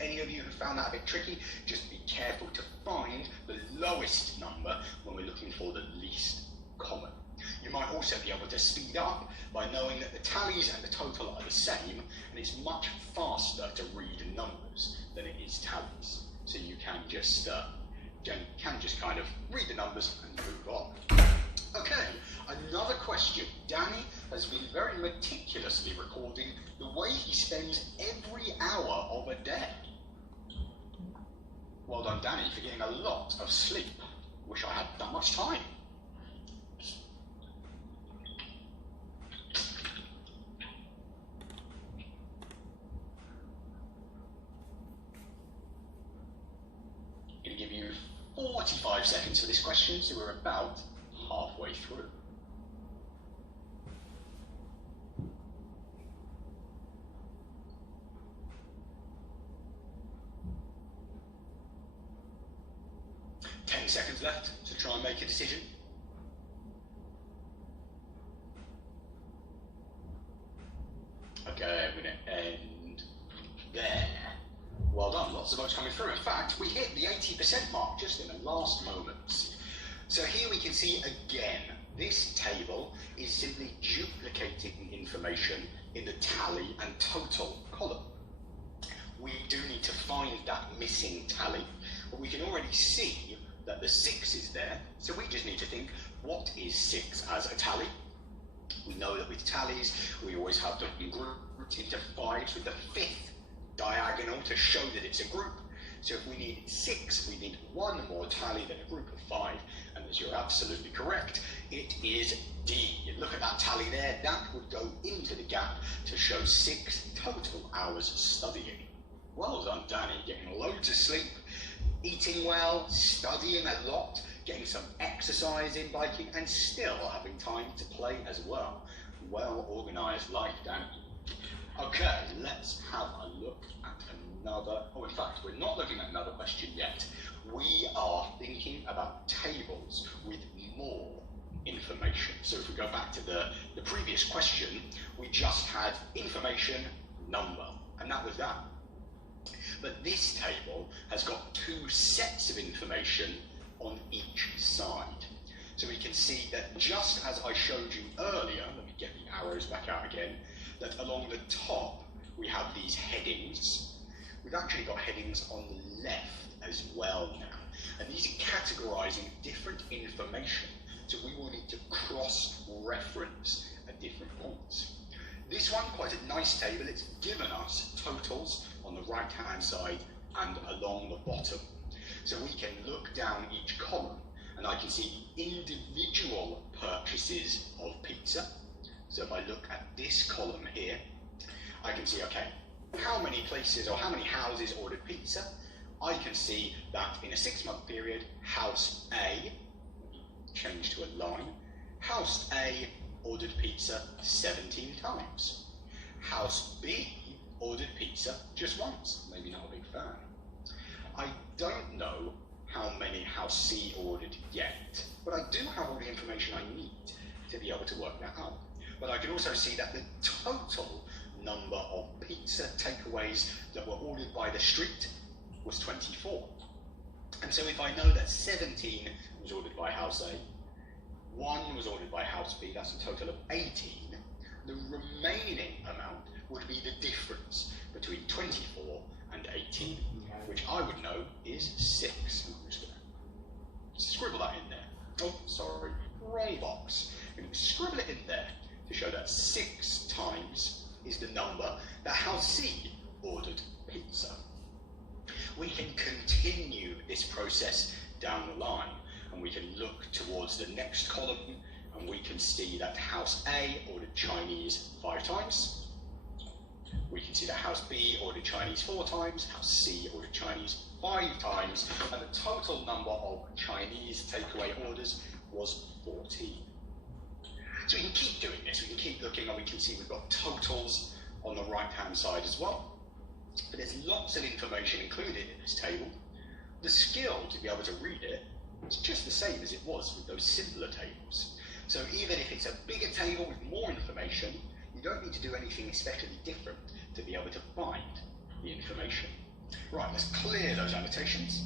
Any of you who found that a bit tricky, just be careful to find the lowest number when we're looking for the least common. You might also be able to speed up by knowing that the tallies and the total are the same, and it's much faster to read numbers than it is tallies. So you can just kind of read the numbers and move on. Okay, another question. Danny has been very meticulously recording the way he spends every hour of a day. Well done, Danny, for getting a lot of sleep. Wish I had that much time. I'm going to give you 45 seconds for this question, so we're about halfway through. Seconds left to try and make a decision. Okay, I'm going to end there. Well done, lots of votes coming through. In fact, we hit the 80% mark just in the last moments. So here we can see again, this table is simply duplicating information in the tally and total column. We do need to find that missing tally, but we can already see that the 6 is there, so we just need to think, what is 6 as a tally? We know that with tallies, we always have them grouped into 5s with the 5th diagonal to show that it's a group. So if we need 6, we need one more tally than a group of 5, and as you're absolutely correct, it is D. Look at that tally there, that would go into the gap to show 6 total hours studying. Well done, Danny, getting loads of sleep, eating well, studying a lot, getting some exercise in biking, and still having time to play as well. Well organised life, Danny. Okay, let's have a look at another, in fact, we're not looking at another question yet. We are thinking about tables with more information. So if we go back to the previous question, we just had information, number, and that was that. But this table has got 2 sets of information on each side. So we can see that just as I showed you earlier, let me get the arrows back out again, that along the top we have these headings. We've actually got headings on the left as well now. And these are categorizing different information. So we will need to cross-reference at different points. This one, quite a nice table, it's given us totals on the right-hand side and along the bottom. So we can look down each column and I can see individual purchases of pizza. So if I look at this column here, I can see, okay, how many places or how many houses ordered pizza? I can see that in a 6-month period, house A, change to a line, house A ordered pizza 17 times. House B ordered pizza just once, maybe not a big fan. I don't know how many house C ordered yet, but I do have all the information I need to be able to work that out. But I can also see that the total number of pizza takeaways that were ordered by the street was 24. And so if I know that 17 was ordered by house A, 1 was ordered by house B, that's a total of 18, the remaining amount would be the difference between 24 and 18, which I would know is 6. I'm just going to scribble that in there. Oh, sorry, wrong box. I'm going to scribble it in there to show that 6 times is the number that house C ordered pizza. We can continue this process down the line, and we can look towards the next column and we can see that house A ordered Chinese 5 times. We can see that house B ordered Chinese 4 times, house C ordered Chinese 5 times, and the total number of Chinese takeaway orders was 14. So we can keep doing this, we can keep looking, and we can see we've got totals on the right hand side as well. But there's lots of information included in this table. The skill to be able to read it is just the same as it was with those simpler tables. So even if it's a bigger table with more information, you don't need to do anything especially different to be able to find the information. Right, let's clear those annotations.